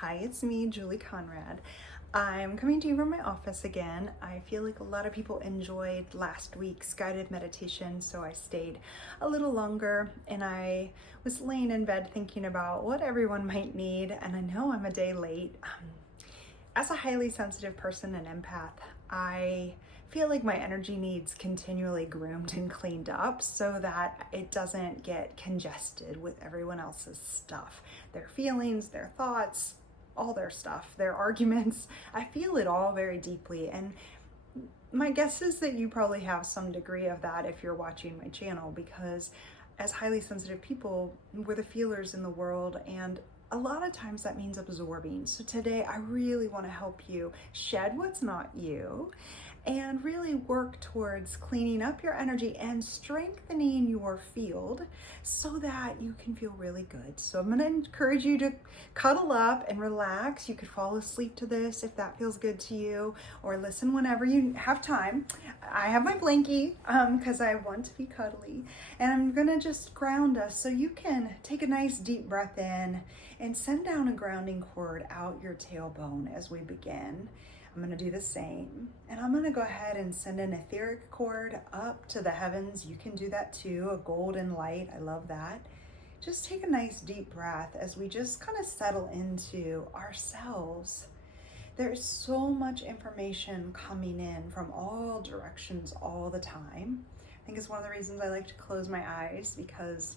Hi, it's me, Julie Conrad. I'm coming to you from my office again. I feel like a lot of people enjoyed last week's guided meditation, so I stayed a little longer, and I was laying in bed thinking about what everyone might need, and I know I'm a day late. As a highly sensitive person and empath, I feel like my energy needs continually groomed and cleaned up so that it doesn't get congested with everyone else's stuff, their feelings, their thoughts, all their stuff, their arguments. I feel it all very deeply, and my guess is that you probably have some degree of that if you're watching my channel, because as highly sensitive people, we're the feelers in the world, and a lot of times that means absorbing. So today I really want to help you shed what's not you and really work towards cleaning up your energy and strengthening your field so that you can feel really good. So I'm going to encourage you to cuddle up and relax. You could fall asleep to this if that feels good to you, or listen whenever you have time. I have my blankie because I want to be cuddly, and I'm going to just ground us so you can take a nice deep breath in and send down a grounding cord out your tailbone as we begin. I'm going to do the same, and I'm going to go ahead and send an etheric cord up to the heavens. You can do that too, a golden light. I love that. Just take a nice deep breath as we just kind of settle into ourselves. There's so much information coming in from all directions all the time. I think it's one of the reasons I like to close my eyes, because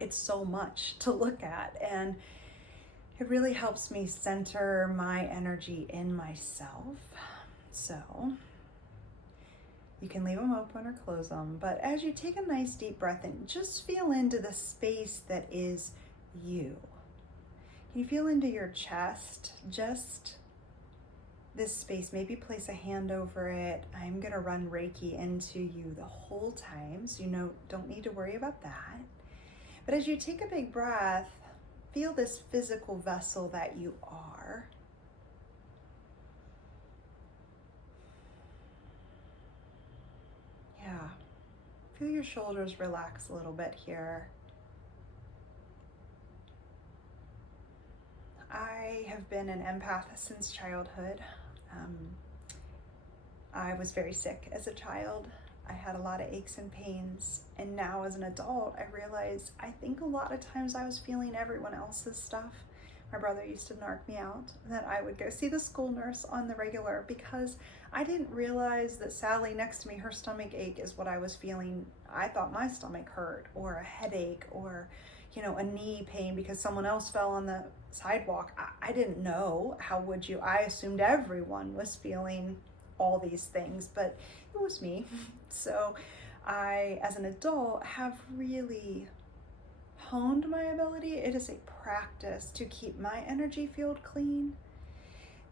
it's so much to look at, and it really helps me center my energy in myself. So you can leave them open or close them, but as you take a nice deep breath in, just feel into the space that is you. Can you feel into your chest, just this space? Maybe place a hand over it. I'm gonna run Reiki into you the whole time, so you don't need to worry about that. But as you take a big breath, feel this physical vessel that you are. Yeah. Feel your shoulders relax a little bit here. I have been an empath since childhood. I was very sick as a child. I had a lot of aches and pains, and now as an adult, I realize I think a lot of times I was feeling everyone else's stuff. My brother used to narc me out that I would go see the school nurse on the regular, because I didn't realize that Sally next to me, her stomach ache is what I was feeling. I thought my stomach hurt, or a headache, or a knee pain because someone else fell on the sidewalk. I didn't know. How would you? I assumed everyone was feeling all these things, but it was me. So I, as an adult, have really honed my ability. It is a practice to keep my energy field clean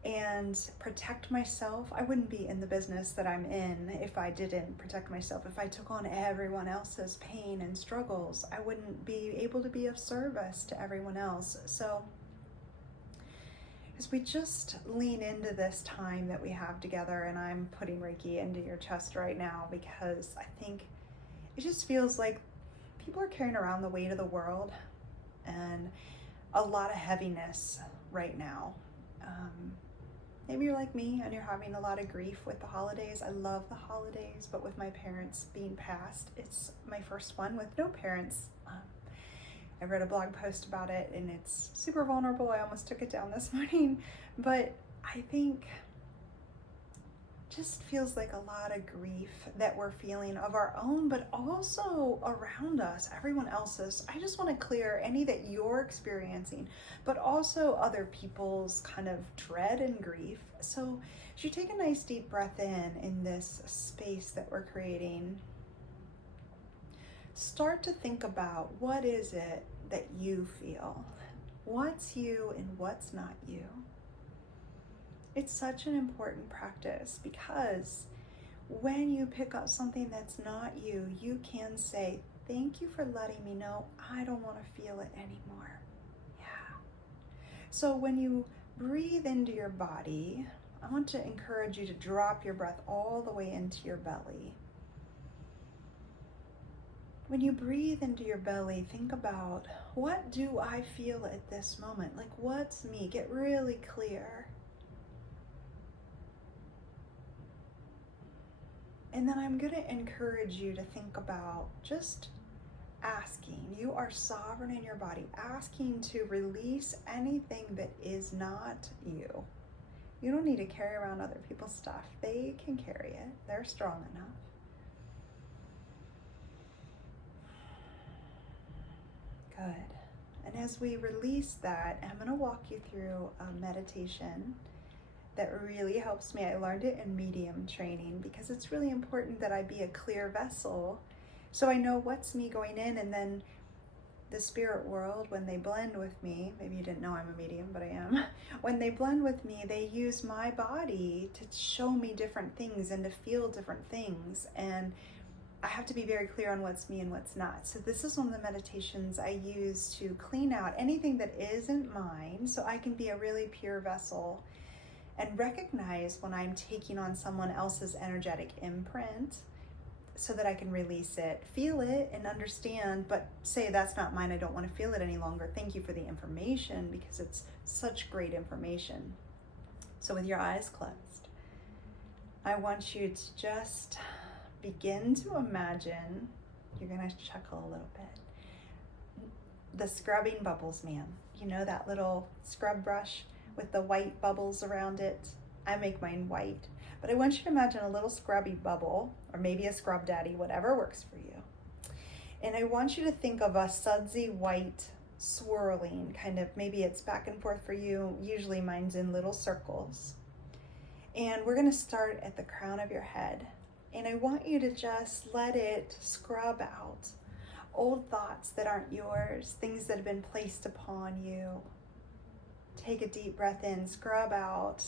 and protect myself. I wouldn't be in the business that I'm in if I didn't protect myself. If I took on everyone else's pain and struggles, I wouldn't be able to be of service to everyone else. So as we just lean into this time that we have together, and I'm putting Reiki into your chest right now because I think it just feels like people are carrying around the weight of the world and a lot of heaviness right now. Maybe you're like me and you're having a lot of grief with the holidays. I love the holidays, but with my parents being passed, it's my first one with no parents. I read a blog post about it, and it's super vulnerable. I almost took it down this morning, but I think just feels like a lot of grief that we're feeling of our own, but also around us, everyone else's. I just want to clear any that you're experiencing, but also other people's kind of dread and grief. So as you take a nice deep breath in this space that we're creating, start to think about, what is it that you feel? What's you and what's not you? It's such an important practice, because when you pick up something that's not you, you can say, thank you for letting me know I don't want to feel it anymore. Yeah. So when you breathe into your body, I want to encourage you to drop your breath all the way into your belly. When you breathe into your belly, think about, what do I feel at this moment? Like, what's me? Get really clear. And then I'm going to encourage you to think about just asking. You are sovereign in your body, asking to release anything that is not you. You don't need to carry around other people's stuff. They can carry it. They're strong enough. Good. And as we release that, I'm going to walk you through a meditation that really helps me. I learned it in medium training because it's really important that I be a clear vessel so I know what's me going in, and then the spirit world, when they blend with me, maybe you didn't know I'm a medium, but I am. When they blend with me, they use my body to show me different things and to feel different things. And I have to be very clear on what's me and what's not. So this is one of the meditations I use to clean out anything that isn't mine so I can be a really pure vessel and recognize when I'm taking on someone else's energetic imprint so that I can release it, feel it, and understand, but say that's not mine, I don't want to feel it any longer. Thank you for the information, because it's such great information. So with your eyes closed, I want you to just begin to imagine, you're going to chuckle a little bit, the scrubbing bubbles man. You know that little scrub brush with the white bubbles around it? I make mine white. But I want you to imagine a little scrubby bubble, or maybe a scrub daddy, whatever works for you. And I want you to think of a sudsy white swirling, kind of, maybe it's back and forth for you. Usually mine's in little circles. And we're going to start at the crown of your head. And I want you to just let it scrub out old thoughts that aren't yours, things that have been placed upon you. Take a deep breath in, scrub out.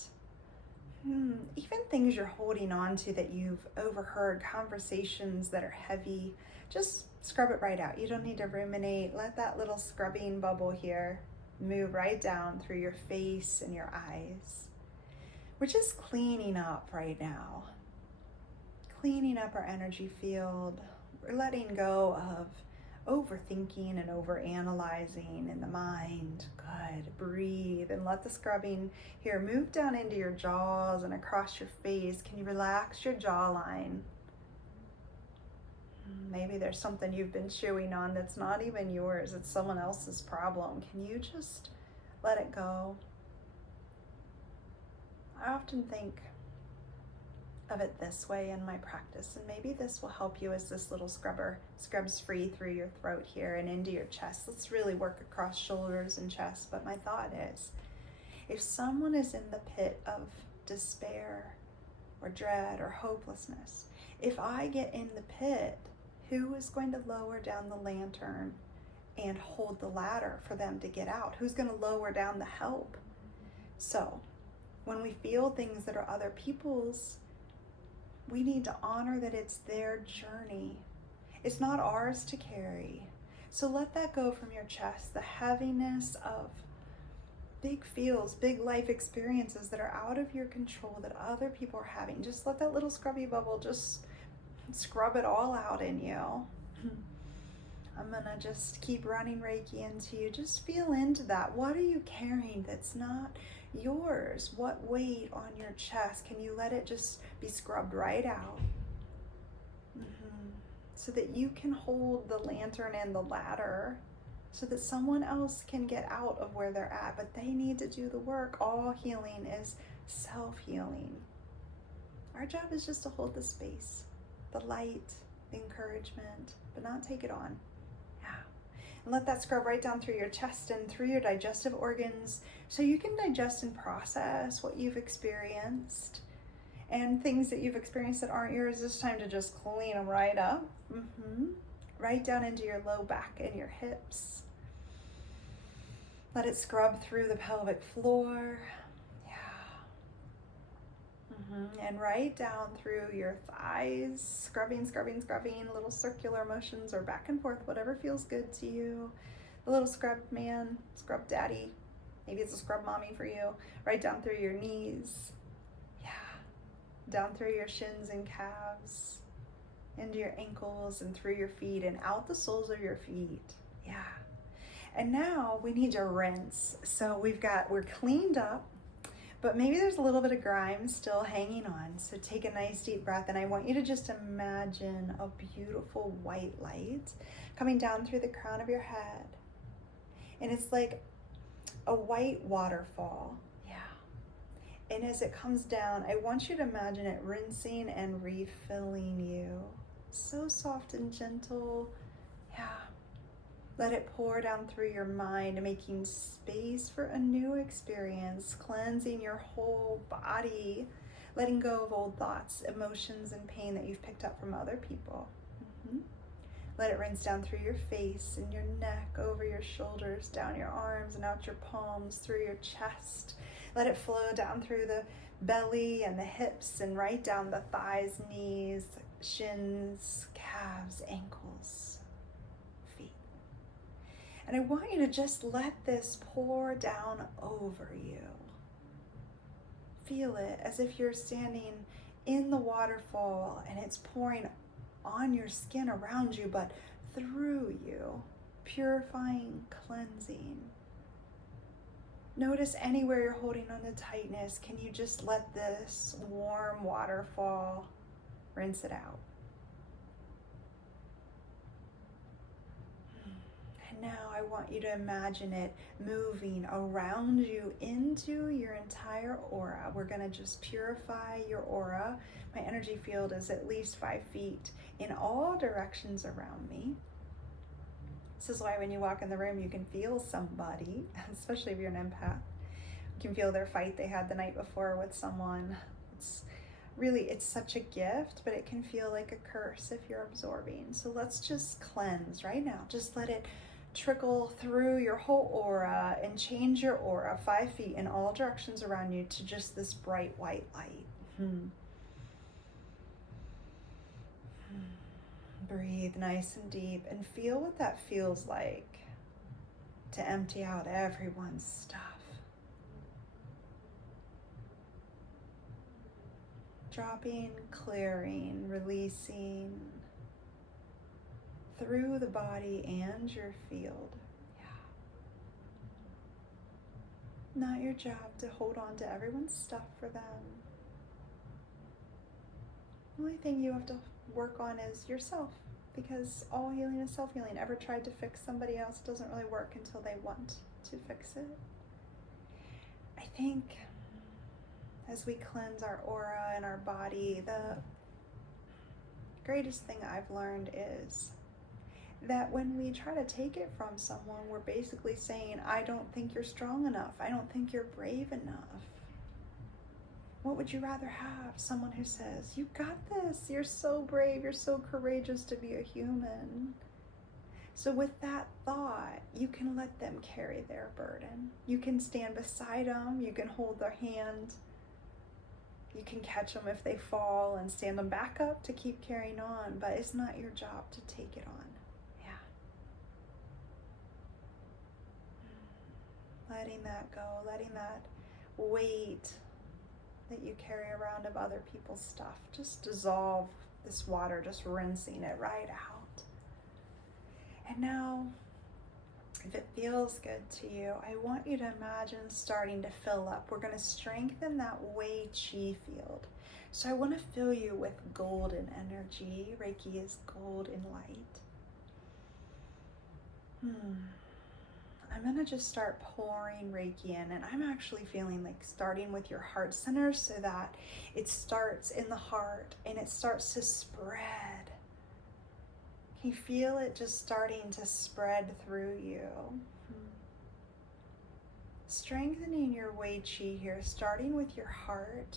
Even things you're holding on to that you've overheard, conversations that are heavy, just scrub it right out. You don't need to ruminate. Let that little scrubbing bubble here move right down through your face and your eyes. We're just cleaning up right now. Cleaning up our energy field. We're letting go of overthinking and overanalyzing in the mind. Good. Breathe and let the scrubbing here move down into your jaws and across your face. Can you relax your jawline? Maybe there's something you've been chewing on that's not even yours. It's someone else's problem. Can you just let it go? I often think of it this way in my practice, and maybe this will help you as this little scrubber scrubs free through your throat here and into your chest. Let's really work across shoulders and chest. But my thought is, if someone is in the pit of despair or dread or hopelessness, if I get in the pit, who is going to lower down the lantern and hold the ladder for them to get out? Who's going to lower down the help? So when we feel things that are other people's, we need to honor that it's their journey. It's not ours to carry. So let that go from your chest, the heaviness of big feels, big life experiences that are out of your control that other people are having. Just let that little scrubby bubble just scrub it all out in you. I'm gonna just keep running Reiki into you. Just feel into that. What are you carrying that's not yours? What weight on your chest? Can you let it just be scrubbed right out? So that you can hold the lantern and the ladder so that someone else can get out of where they're at, but they need to do the work. All healing is self-healing. Our job is just to hold the space, the light, the encouragement, but not take it on. And let that scrub right down through your chest and through your digestive organs so you can digest and process what you've experienced. And things that you've experienced that aren't yours, it's time to just clean them right up. Right down into your low back and your hips. Let it scrub through the pelvic floor. And right down through your thighs, scrubbing, little circular motions or back and forth, whatever feels good to you. The little scrub man, scrub daddy, maybe it's a scrub mommy for you. Right down through your knees, down through your shins and calves. into your ankles and through your feet and out the soles of your feet. Yeah. And now we need to rinse. So we're cleaned up, but maybe there's a little bit of grime still hanging on. So take a nice deep breath, and I want you to just imagine a beautiful white light coming down through the crown of your head. And it's like a white waterfall. Yeah. And as it comes down, I want you to imagine it rinsing and refilling you. So soft and gentle. Yeah. Let it pour down through your mind, making space for a new experience, cleansing your whole body, letting go of old thoughts, emotions, and pain that you've picked up from other people. Let it rinse down through your face and your neck, over your shoulders, down your arms and out your palms, through your chest. Let it flow down through the belly and the hips and right down the thighs, knees, shins, calves, ankles, feet. And I want you to just let this pour down over you. Feel it as if you're standing in the waterfall and it's pouring on your skin around you, but through you, purifying, cleansing. Notice anywhere you're holding on to tightness. Can you just let this warm waterfall rinse it out? And now I want you to imagine it moving around you into your entire aura. We're going to just purify your aura. My energy field is at least 5 feet in all directions around me. This is why when you walk in the room, you can feel somebody, especially if you're an empath. You can feel their fight they had the night before with someone. It's such a gift, but it can feel like a curse if you're absorbing. So let's just cleanse right now. Just let it trickle through your whole aura and change your aura 5 feet in all directions around you to just this bright white light. Breathe nice and deep and feel what that feels like to empty out everyone's stuff. Dropping, clearing, releasing through the body and your field. Yeah. Not your job to hold on to everyone's stuff for them. The only thing you have to work on is yourself, because all healing is self-healing. Ever tried to fix somebody else doesn't really work until they want to fix it. I think as we cleanse our aura and our body, the greatest thing I've learned is that when we try to take it from someone, we're basically saying, I don't think you're strong enough. I don't think you're brave enough. What would you rather have? Someone who says, you got this, you're so brave, you're so courageous to be a human. So with that thought, you can let them carry their burden. You can stand beside them, you can hold their hand, you can catch them if they fall and stand them back up to keep carrying on, but it's not your job to take it on. Yeah. Letting that go, letting that weight that you carry around of other people's stuff just dissolve this water, just rinsing it right out. And now, if it feels good to you, I want you to imagine starting to fill up. We're going to strengthen that Wei Qi field. So I want to fill you with golden energy. Reiki is gold and light. I'm going to just start pouring Reiki in, and I'm actually feeling like starting with your heart center so that it starts in the heart and it starts to spread. Can you feel it just starting to spread through you? Strengthening your Wei Qi here, starting with your heart.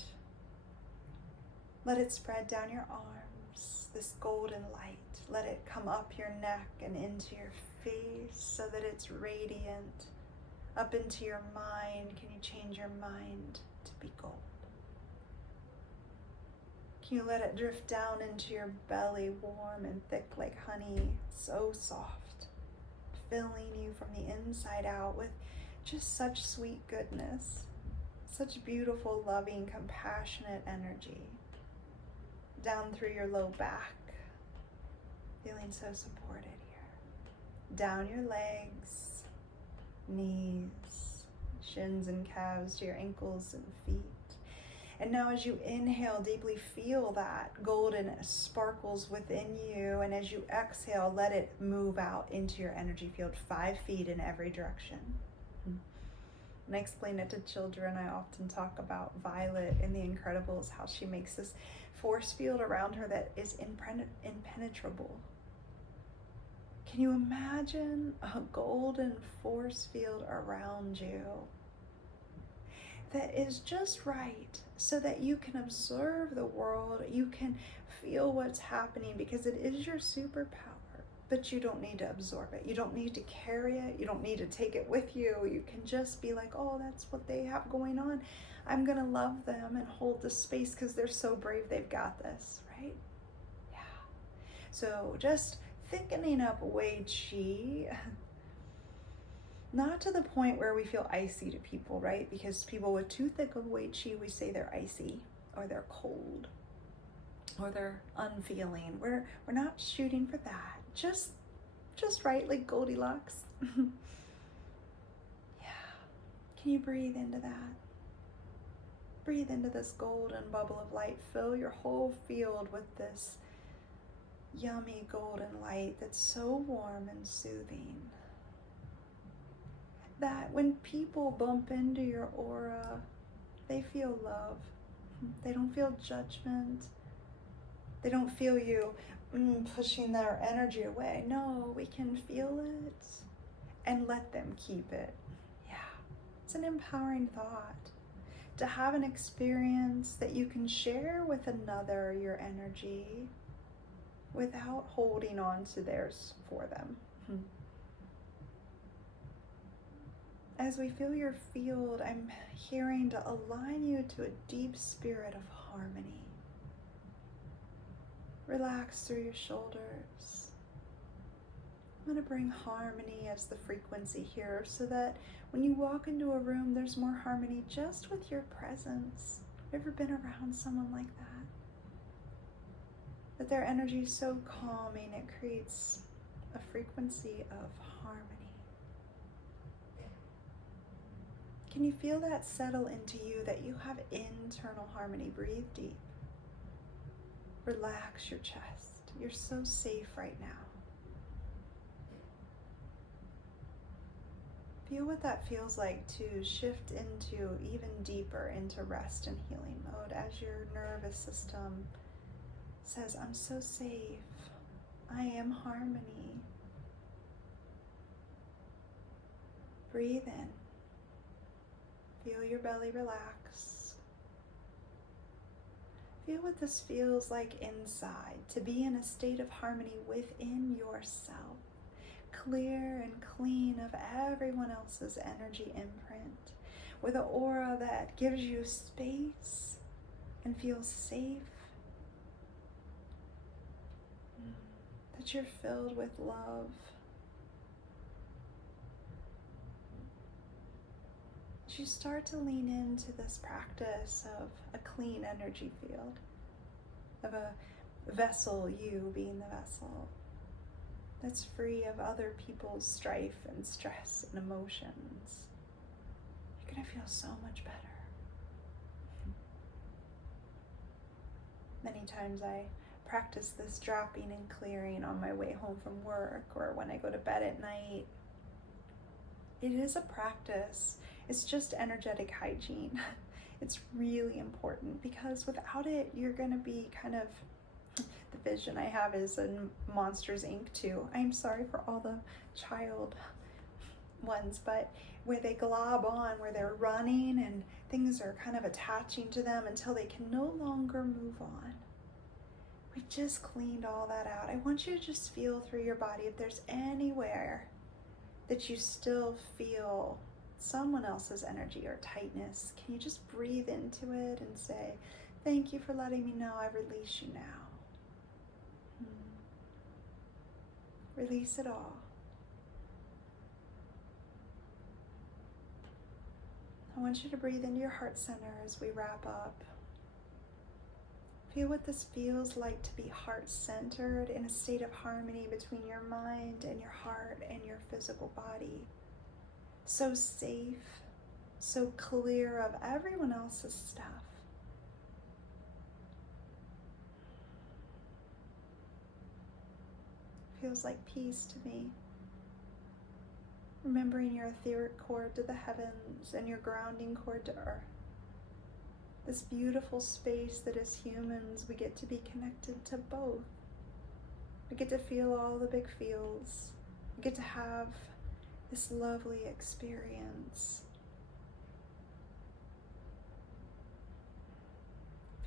Let it spread down your arms, this golden light. Let it come up your neck and into your face so that it's radiant. Up into your mind. Can you change your mind to be gold? Can you let it drift down into your belly, warm and thick like honey, so soft, filling you from the inside out with just such sweet goodness, such beautiful, loving, compassionate energy. Down through your low back, Feeling so supported here. Down your legs, knees, shins and calves to your ankles and feet. And now as you inhale, deeply feel that golden sparkles within you. And as you exhale, let it move out into your energy field, 5 feet in every direction. When I explain it to children, I often talk about Violet in The Incredibles, how she makes this force field around her that is impenetrable. Can you imagine a golden force field around you that is just right so that you can observe the world, you can feel what's happening, because it is your superpower, but you don't need to absorb it. You don't need to carry it. You don't need to take it with you. You can just be like, oh, that's what they have going on. I'm going to love them and hold the space because they're so brave. They've got this, right? Yeah. So just thickening up Wei Qi, not to the point where we feel icy to people, right? Because people with too thick of Wei Qi, we say they're icy or they're cold or they're unfeeling. We're not shooting for that. Just right, like Goldilocks. Yeah. Can you breathe into that? Breathe into this golden bubble of light. Fill your whole field with this yummy golden light that's so warm and soothing, that when people bump into your aura, they feel love. They don't feel judgment. They don't feel you pushing their energy away. No, we can feel it and let them keep it. Yeah, it's an empowering thought to have an experience that you can share with another, your energy, without holding on to theirs for them. As we feel your field, I'm hearing to align you to a deep spirit of harmony. Relax through your shoulders. I'm going to bring harmony as the frequency here so that when you walk into a room, there's more harmony just with your presence. Ever been around someone like that? That their energy is so calming, it creates a frequency of harmony. Can you feel that settle into you, that you have internal harmony? Breathe deep. Relax your chest. You're so safe right now. Feel what that feels like to shift into even deeper into rest and healing mode as your nervous system says, I'm so safe. I am harmony. Breathe in. Feel your belly relax. Feel what this feels like inside, to be in a state of harmony within yourself, clear and clean of everyone else's energy imprint, with an aura that gives you space and feels safe, that you're filled with love. As you start to lean into this practice of a clean energy field, of a vessel, you being the vessel, that's free of other people's strife and stress and emotions, you're going to feel so much better. Many times I practice this dropping and clearing on my way home from work or when I go to bed at night. It is a practice. It's just energetic hygiene. It's really important because without it, you're going to be kind of, the vision I have is in Monsters, Inc. too. I'm sorry for all the child ones, but where they glob on, where they're running and things are kind of attaching to them until they can no longer move on. We just cleaned all that out. I want you to just feel through your body if there's anywhere that you still feel someone else's energy or tightness. Can you just breathe into it and say, thank you for letting me know I release you now. Release it all. I want you to breathe into your heart center as we wrap up. Feel what this feels like to be heart-centered in a state of harmony between your mind and your heart and your physical body. So safe, so clear of everyone else's stuff. Feels like peace to me. Remembering your etheric cord to the heavens and your grounding cord to earth. This beautiful space that as humans we get to be connected to both. We get to feel all the big feels. We get to have this lovely experience.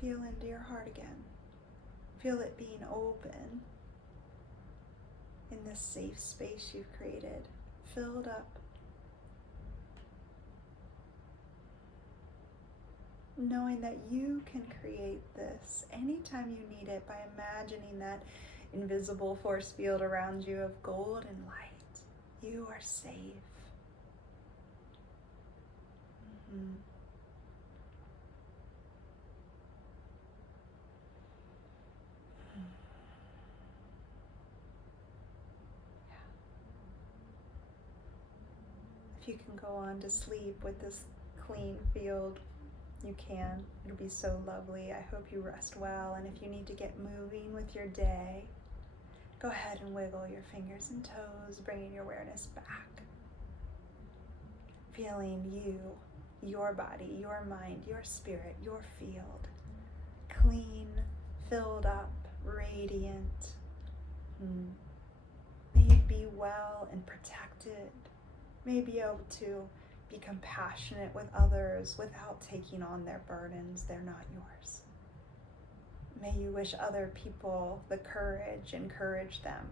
Feel into your heart again. Feel it being open in this safe space you've created, filled up. Knowing that you can create this anytime you need it by imagining that invisible force field around you of golden light. You are safe. Mm-hmm. If you can go on to sleep with this clean field, you can. It'll be so lovely. I hope you rest well, and if you need to get moving with your day, go ahead and wiggle your fingers and toes, bringing your awareness back. Feeling you, your body, your mind, your spirit, your field. Clean, filled up, radiant. May you be well and protected. May be able to be compassionate with others without taking on their burdens. They're not yours. May you wish other people the courage, encourage them.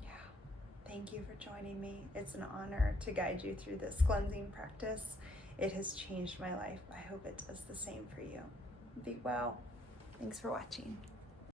Yeah. Thank you for joining me. It's an honor to guide you through this cleansing practice. It has changed my life. I hope it does the same for you. Be well. Thanks for watching.